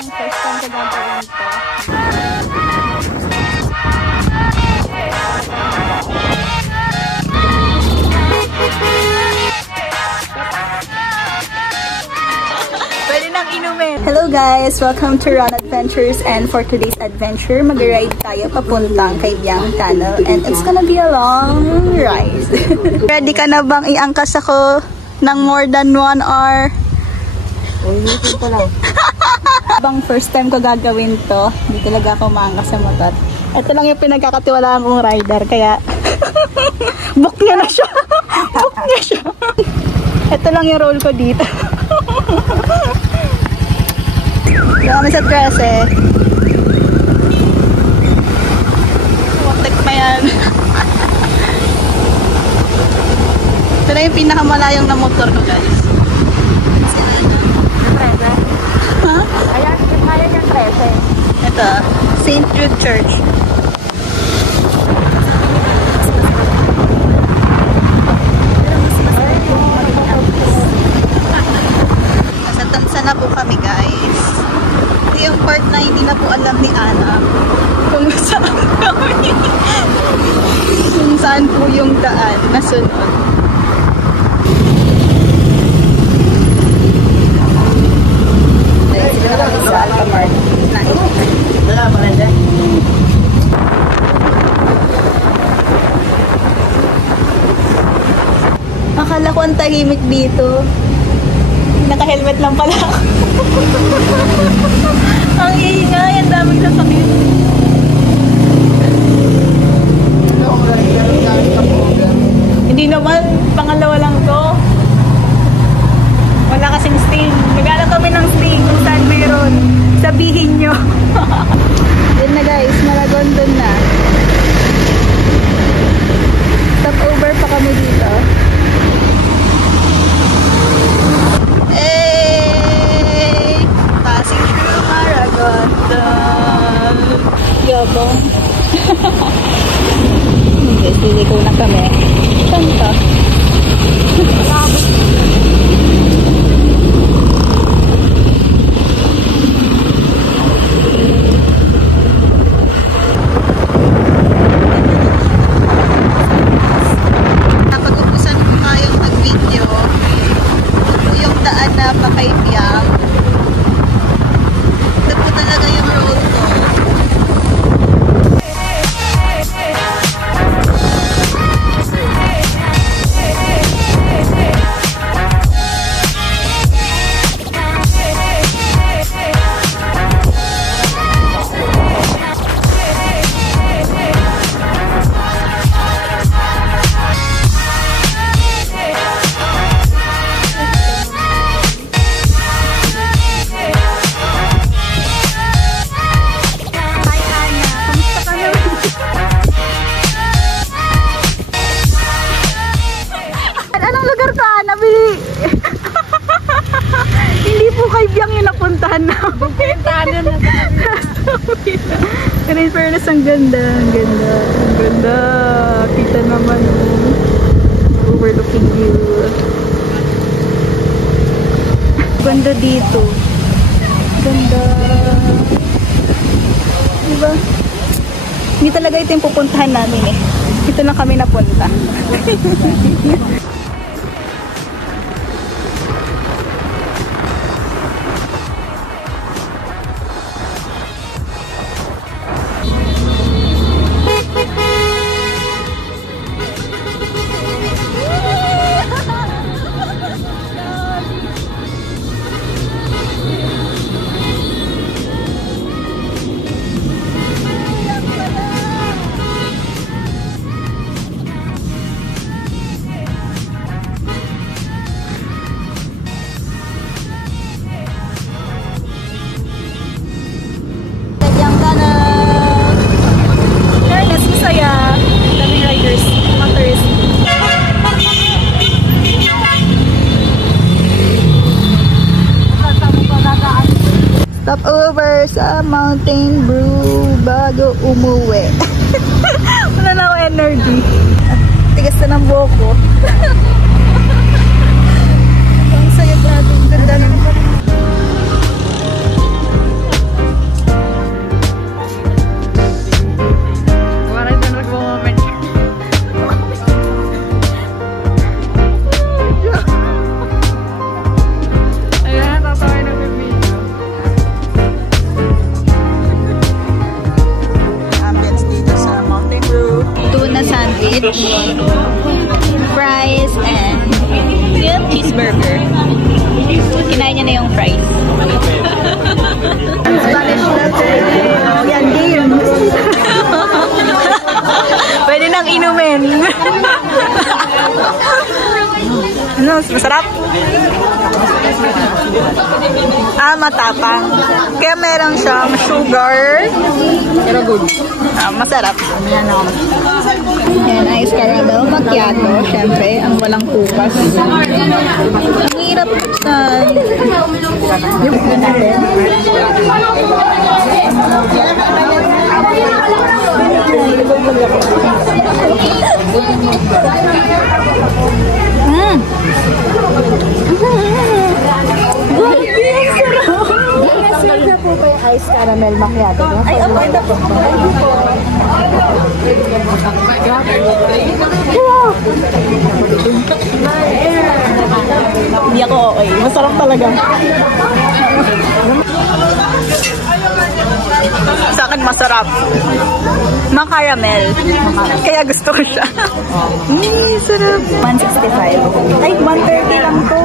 talagang first time ko gagawin ito. Pwede nang inumin. Hello guys! Welcome to Ron Adventures, and for today's adventure, mag-ride tayo papuntang kay Biang Tunnel, and it's gonna be a long ride. Ready ka na bang iangkas ako ng more than 1 hour? Ulitin ko lang. Bang first time ko gagawin to, hindi talaga ako maangkas sa motor. Ito lang yung pinagkakatiwalaan kong rider, kaya book niya na siya. Book niya siya. Ito lang yung role ko dito. Doon kami sa 13. Watek pa yan. Ito na yung pinakamalayong na motor ko, guys. Huh? Ayan yung 13. Ito, St. Jude Church. Nasa Tansa na po kami, guys. Ito yung part na hindi na po alam ni Ana kung saan kami. Kung saan po yung daan na sunod. Sa Alphamart. Wala pa rin dyan. Akala ko ang tahimik dito. Naka-helmet lang pala ako. Ang ingay, ang daming sasakit. Hindi naman, pangalawa lang to. Wala kasing sting. Nagala kami ng sting kung saan meron. Sabihin nyo. Doon na guys, Maragon doon na. Stop over pa kami dito. Hey! Passing through Maragon doon. Yabong. Guys, liliko na kami. Saan to? Hindi po kay Biang yung napuntahan namin. Puntahan na sa Pero in fairness, ang ganda. Ang ganda. Ang ganda. Kita naman. Overlooking view. Ganda dito. Ganda. Diba? Hindi talaga ito yung pupuntahan namin eh. Ito lang kami napunta. Stop over sa Mountain Brew bago umuwi. Wala na ako energy. Tigas na ng buhok ko. Ang saya, grabe. Ganda naman. Masarap. Matapang. Kaya meron siyang sugar. Pero good. Masarap. Ayan, ice caramel macchiato. Siyempre, ang walang kupas. Ang hirap sa... Yung natin. Ice caramel macchiato. Ay, avoid na po. Hindi ako okay. Masarap talaga. Sa akin masarap. Makaramel. Kaya gusto ko siya. Sarap. 165. Ay, 130 lang to.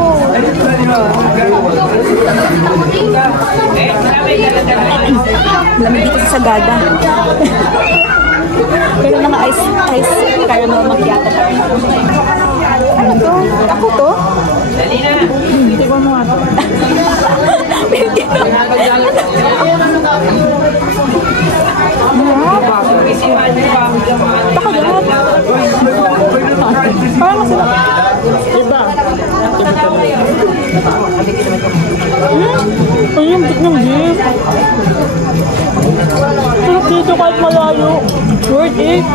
Lamig dito sa Sagada. Pero mga ice caramel macchiato. Ano to? Ako to? Hindi ko mo ato. Parang masarap. Iba. Ay, yung bit ng beef. Sarap dito kahit malayo. Worth it.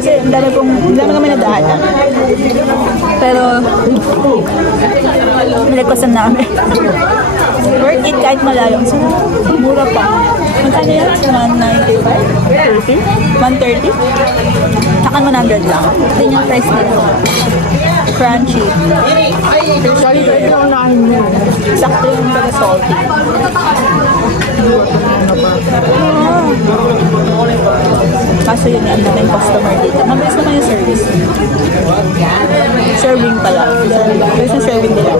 Kasi ang dami kami nadaanan. Pero nilagpasan namin. Worth it kahit malayo. Mura pa. Magkano yan? 195? 130? Saka 100 lang. Ito yung price nito. Crunchy. Sorry, pwede na unahin mo. Sakto yung taga salty. Kaso yun ang daming customer dito. Mabilis naman yung service. Serving pala. Mabilis yung serving nila.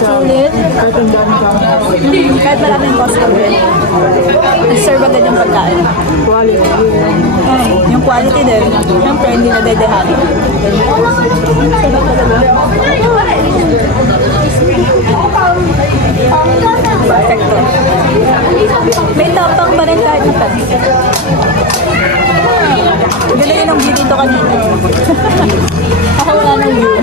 Sulit. Kahit maraming customer. Serve agad yung pagkain. Quality. Yung quality din. Siyempre, hindi na dedehan. Perfecto. May tapang pa rin kahit na tabi. Ganda yun ang view dito kanina. Ako wala ng view.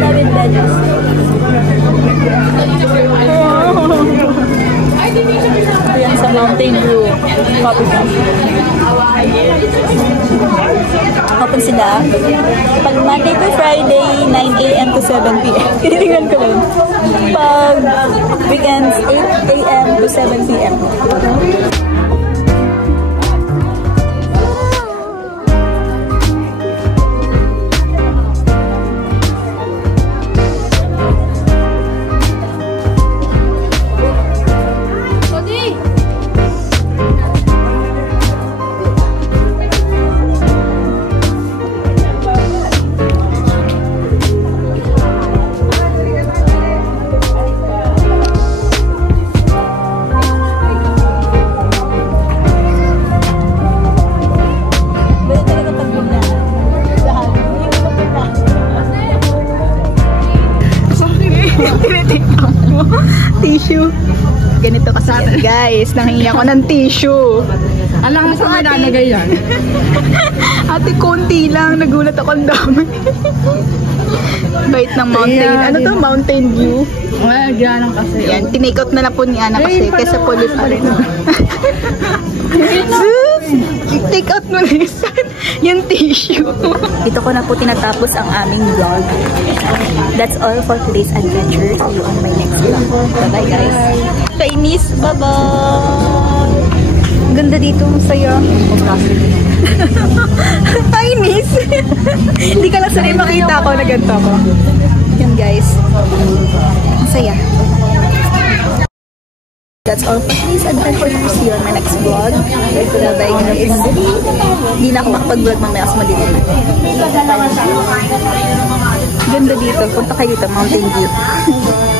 David Bedges. Ayan sa Mountain View Coffee Shop. Open sila pag Monday to Friday 9 AM to 7 PM. Tinitingnan ko lang. Pag weekends 8 AM to 7 PM. Tissue. Ganito kasi yan, guys. Nanghingi ako ng tissue. Alam mo sa nalagay yan? Ate, konti lang. Nagulat ako ang dami. Bait ng mountain. Ano to? Mountain view. Wala, ganang kasi. Yan, tinake out na lang po ni Ana kasi kesa po live pa rin. Take out mo na yung tissue. Dito ko na po tinatapos ang aming vlog. That's all for today's adventure. See you on my next vlog. Bye-bye, guys. Kainis, bye-bye. Ganda dito, masaya. Kainis. Hindi ka lang sanay makita ko na ganito ako. Yan, guys. Masaya. That's all for today's adventure. See you on my next vlog. Bye-bye, guys. Hindi na ako makapag-vlog mamaya kasi madilim. Ganda dito. Punta kayo dito, Mountain View.